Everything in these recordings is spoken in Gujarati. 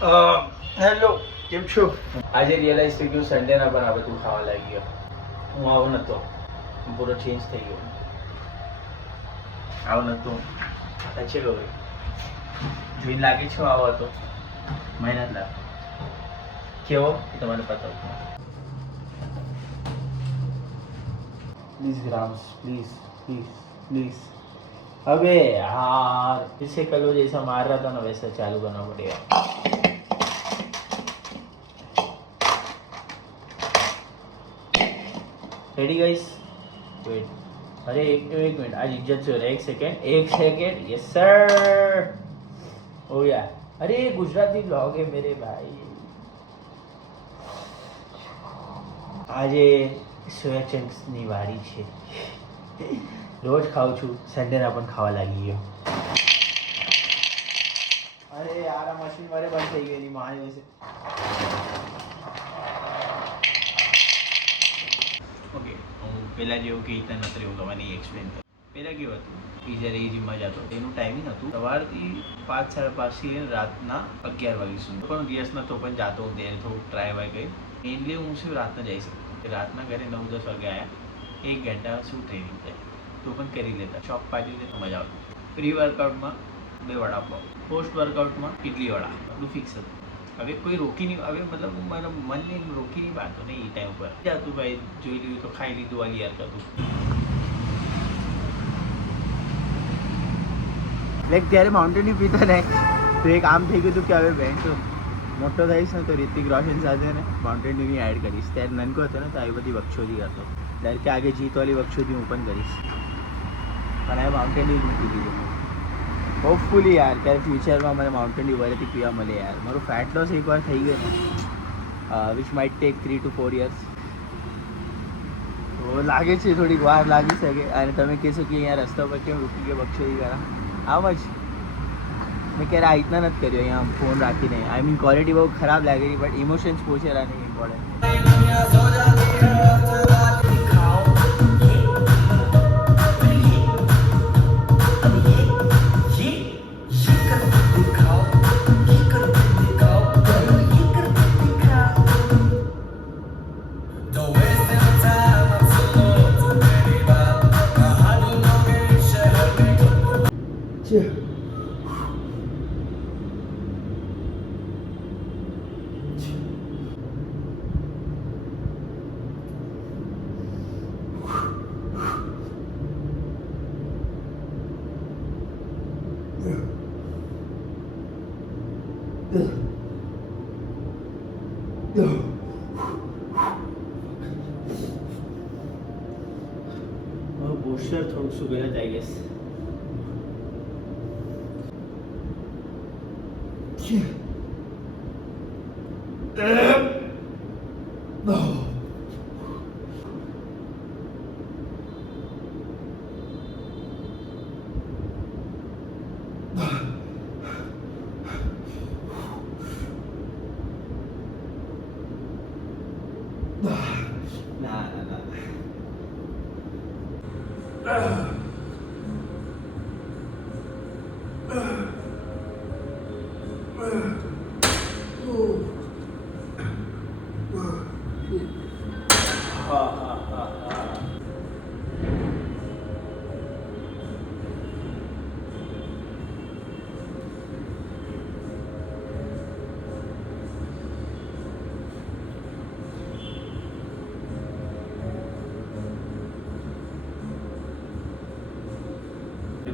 હેલો, કેમ છો? આજે રિયલાઇઝ થઈ ગયું સન્ડેના પણ આ બધું ખાવા લાગી ગયો. હું આવો નતો, પૂરો ચેન્જ થઈ ગયો. આવો નતો સાચે ગયો જોઈને લાગે છે આવો હતો. મહેનત લાગ કેવો એ તમારે પતા please grams please please please. अबे यार इसे कल जैसा मार रहा था ना वैसा चालू करना पड़ेगा. Ready guys? वेट. अरे एक मिनट आज इज्जत से हो रहा है. एक सेकेंड यस सर. ओ यार अरे गुजराती ब्लॉग है मेरे भाई. આજે સોયા ચંક્સની વારી છે. રોજ ખાઉં છું, સન્ડેના પણ ખાવા લાગી ગયો. અરે યાર આ મશીન મારે બંધ થઈ ગઈ મારી વિશે. ઓકે હું પહેલાં જેવું કે રીતના નથી રહ્યું તમારી એક્સપ્લેન કરું. પહેલાં કેવું હતું કે જ્યારે એ જીમમાં જતો એનું ટાઈમિંગ હતું સવારથી 5-5:30 થી રાતના 11 વાગ્યા સુધી. પણ દિવસ નહોતો પણ જાતો ત્યારે થોડું ટ્રાય વાય કરી. મેઇનલી હું શું રાતના જઈ શકતો. રાતના ઘરે 9-10 વાગે આવ્યા, 1 ઘંટા શું ટ્રેનિંગ થાય તો પણ કરી લેતા. ચોક પાડી લે તો મજા આવતી. પ્રી વર્કઆઉટમાં 2 વડાપાવ, પોસ્ટ વર્કઆઉટમાં ઇડલી વડા, બધું ફિક્સ હતું. હવે કોઈ રોકી નહીં, હવે મતલબ હું મારા મનને રોકી નહીં પાડતો નહીં એ ટાઈમ ઉપર જાતું ભાઈ જોઈ લીધું તો ખાઈ લીધું વાલી યાર કરતું. લાઈક ત્યારે માઉન્ટેન ડ્યુ પીતો ને તો એક આમ થઈ ગયું હતું કે હવે બેન તો મોટો થઈશ ને તો રિતિક રોશન સાથે ને માઉન્ટેન ડ્યુની એડ કરીશ. ત્યારે નનકો હતો ને તો આવી બધી વક્ષોદી કરતો. ત્યારે કે આગે જીતવાળી વક્ષોદી હું પણ કરીશ. પણ હવે માઉન્ટેન ડ્યુ પીધી છે. હોપફુલી યાર ત્યારે ફ્યુચરમાં મને માઉન્ટેન ડ્યુ વરેથી પીવા મળે યાર. મારું ફેટ લોસ એકવાર થઈ ગયો ને which might tech 3 to 4 years. તો લાગે છે થોડીક વાર લાગી શકે. અને તમે કહેશો કે અહીંયા રસ્તા પર કેમ રૂકી ગયો વક્ષોદી કરા આમ જ મેં ક્યારે આ રીતના નથી કર્યો અહીંયા ફોન રાખીને. આઈ મીન ક્વોલિટી બહુ ખરાબ લાગેલી બટ ઇમોશન્સ પહોંચેલા નહીં ઇમ્પોર્ટન્ટ. પોસ્ચર થોડુંક શું ગલત આઈ ગેસ.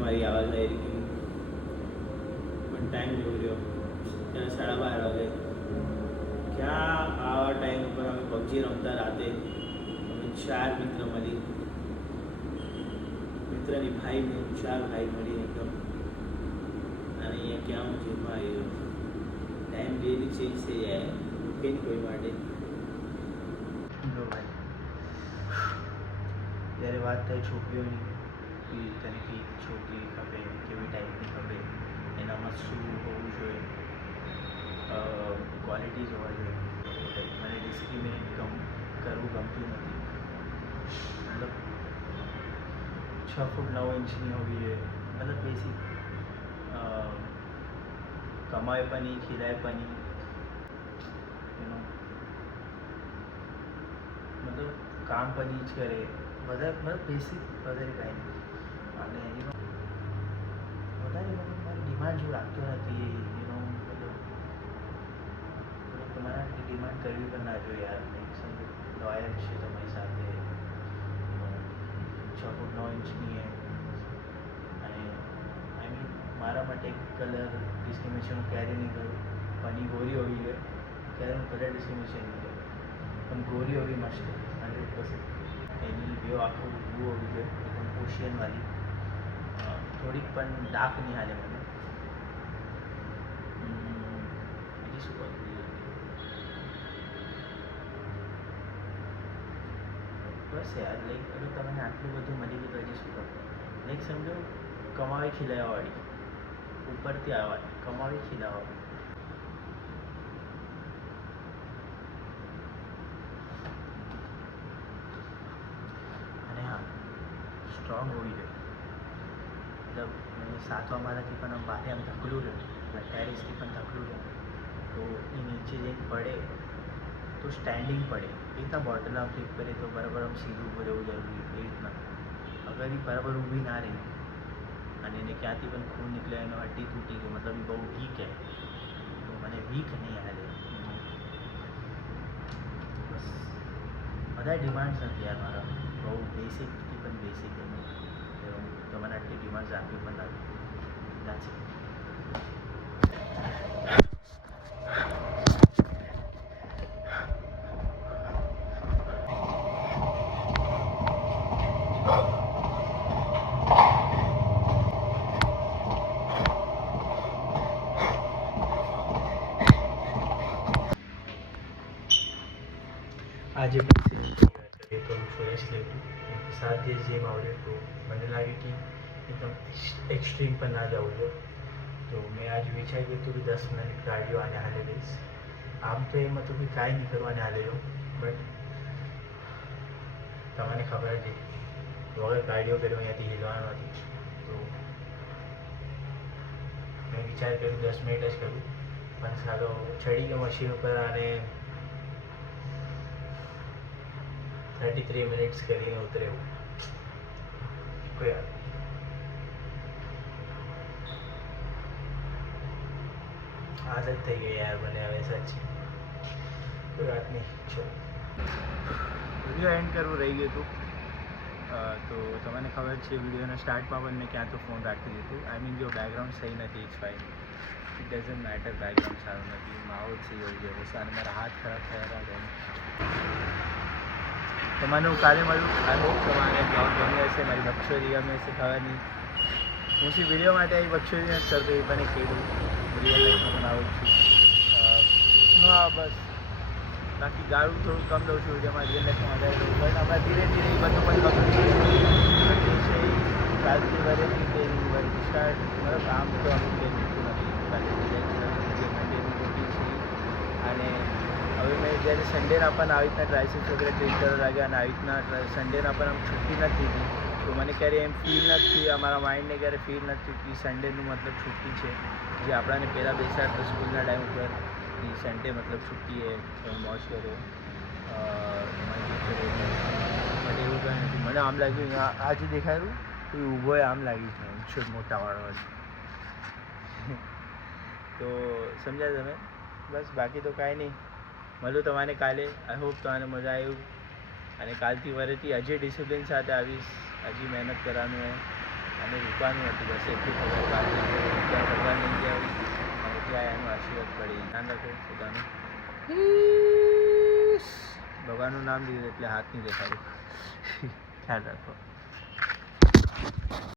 મારી આવાજ આવી રહી પણ ટાઈમ જોઈ રહ્યો ત્યાં 12:30 વાગે. ક્યાં આવા ટાઈમ ઉપર અમે પબજી રમતા રાતે. અમે 4 મિત્ર મળી, મિત્રની ભાઈ મેં 4 ભાઈ મળી એકદમ. અને અહીંયા ક્યાં હું જીમમાં આવ્યો. ટાઈમ ડેલી ચેન્જ થઈ જાય મૂકે ને કોઈ માટે. ભાઈ ત્યારે વાત થાય છોકરીઓની તને કઈ છોકરી ખપે, કેવી ટાઈપની ખપે, એનામાં શું હોવું જોઈએ, ક્વોલિટીઝ હોવા જોઈએ. મને ડિસ્ક્રિમિનેટ કરવું ગમતું નથી. મતલબ 6 ફૂટ 9 ઇંચની હોવી જોઈએ. મતલબ બેસિક કમાય પણ નહીં, ખીલાય પણ નહીં, મતલબ કામ પણ જ કરે મતલબ બેસિક વધારે કાંઈ નહીં અને વધારે મતલબ મારી ડિમાન્ડ જેવું લાગતું નથી મતલબ તમારા ડિમાન્ડ કરવી પણ ના જોઈએ યાર સમજો લોયર છે તમારી સાથે 6 ફૂટ 9 ઇંચની અને આઈ મીન મારા માટે કલર ડિસ્ક્રિમિનેશન હું ક્યારે નહીં કરું પણ એ ગોરી હોવી જોઈએ ત્યારે હું કલર ડિસ્ક્રિમિનેશન નહીં કરું પણ ગોરી હોવી મસ્ત 100%. એની વ્યૂ આખું વ્યૂ હોવી જોઈએ એકદમ ઓશિયનવાળી થોડીક પણ ડાર્ક નહીં હાલે મને બીજી શું કરવું જોઈએ બસ યાર લાઈક અગર તમને આટલું બધું મળી ગયું તો હજી શું કરવું લાઈક સમજો કમાવી ખીલાવાવાળી ઉપરથી આવવાની કમાવી ખીલાવાવાળી અને હા સ્ટ્રોંગ હોવી જોઈએ મતલબ મને સાતવા મારાથી પણ આમ બહાર આમ ધકલું રહે ટેરિસથી પણ ધકલું રહે તો એ નીચે જઈને પડે તો સ્ટેન્ડિંગ પડે એ રીતના બોટલ આમ ફ્લિપ કરે તો બરાબર આમ સીધું ઊભું રહેવું જરૂરી એ રીતના અગર એ બરાબર ઊભી ના રહી અને એને ક્યાંથી પણ ખૂન નીકળે એનો હડ્ડી તૂટી ગઈ મતલબ એ બહુ વીક હે તો મને વીક નહીં હાલે બસ બધા ડિમાન્ડ્સ નથી યાર મારા બહુ બેસિકથી પણ બેસિક તો મને આટલી ડિમાન્ડ્સ આપવી પણ નથી that's it. આજે પણ થોડું ફ્રેશ લેવું સાથે જેમ આવડે તો મને લાગે કે એકદમ એક્સ્ટ્રીમ પણ ના જવું જોઈએ તો મેં આજે વિચાર્યું હતું કે 10 મિનિટ કાર્ડિયો આને હાલે લઈશ આમ તો એમ હતું કે કાંઈ નહીં કરવાને હાલે લો બટ તમને ખબર જ વગર કાર્ડિયો કર્યો અહીંયાથી હિલવાનું નથી તો મેં વિચાર કર્યું 10 મિનિટ જ કરું પણ સારો ચડી ગયો મશીન ઉપર અને 33 મિનિટ્સ કરીને ઉતરે એવું કોઈ આદત થઈ ગઈ યાર મને હવે સાચી કોઈ વાત નહીં ચલો વિડીયો એન્ડ કરવું રહી ગયું હતું તો તમને ખબર છે વિડીયોના સ્ટાર્ટમાં પણ મેં ક્યાં તો ફોન રાખી દીધું આઈ મીન જો બેકગ્રાઉન્ડ સહી નથી it's fine it doesn't matter background સારું નથી માહોલ સહી હોવી જોઈએ અને મારા હાથ ખરાબ થયા હતા તો મને હું કાલે મળું આઈ હોપ તમારે બ્લોગ ગમી હશે મારી બક્ષોરી ગમી હશે ખબર નહીં હું સી વિડીયો માટે આવી બક્ષોરી નથી કરતો એ પણ કહી દઉં રિયલ લાઈફમાં પણ આવું છું હા બસ બાકી ગાળું થોડું કમ દઉં છું વિડીયોમાં રિયલ લાઈફમાં વધારે દઉં પણ હમણાં ધીરે ધીરે એ બધું પણ ખબર છે કાલથી વરેથી ડેલી વર્ક સ્ટાર્ટ મતલબ આમ તો અમુક ડે નીકળતું નથી કાલે મંડેની ડ્યુટી છે અને હવે મેં જ્યારે સન્ડેના પણ આવી રીતના ટ્રાયસિપ્સ વગેરે ટ્રેન કરવા લાગ્યા અને આવી રીતના સન્ડેના પણ આમ છુટ્ટી નથી દીધી તો મને ક્યારે એમ ફીલ નથી અમારા માઇન્ડને ક્યારે ફીલ નથી કે સન્ડેનું મતલબ છુટ્ટી છે જે આપણાને પહેલાં બેસાડતો સ્કૂલના ટાઈમ ઉપર કે સન્ડે મતલબ છુટ્ટી એ મોજ કરો બટ એવું કંઈ નથી મને આમ લાગ્યું આ જે દેખાયું એ ઊભો આમ લાગ્યું છે મોટાવાળો તો સમજ્યા તમે બસ બાકી તો કાંઈ નહીં મળું તમારે કાલે આઈ હોપ તમને મજા આવ્યું અને કાલથી વરેથી હજી ડિસિપ્લિન સાથે આવીશ હજી મહેનત કરવાનું હોય અને રૂકવાનું હતું બસ એટલું ખબર બાકી ત્યાં ભગવાન નહીં જાય અને ત્યાં એનું આશીર્વાદ પડી ધ્યાન રાખો પોતાનું ભગવાનનું નામ લીધું એટલે હાથ નહીં દેખાડું ખ્યાલ રાખો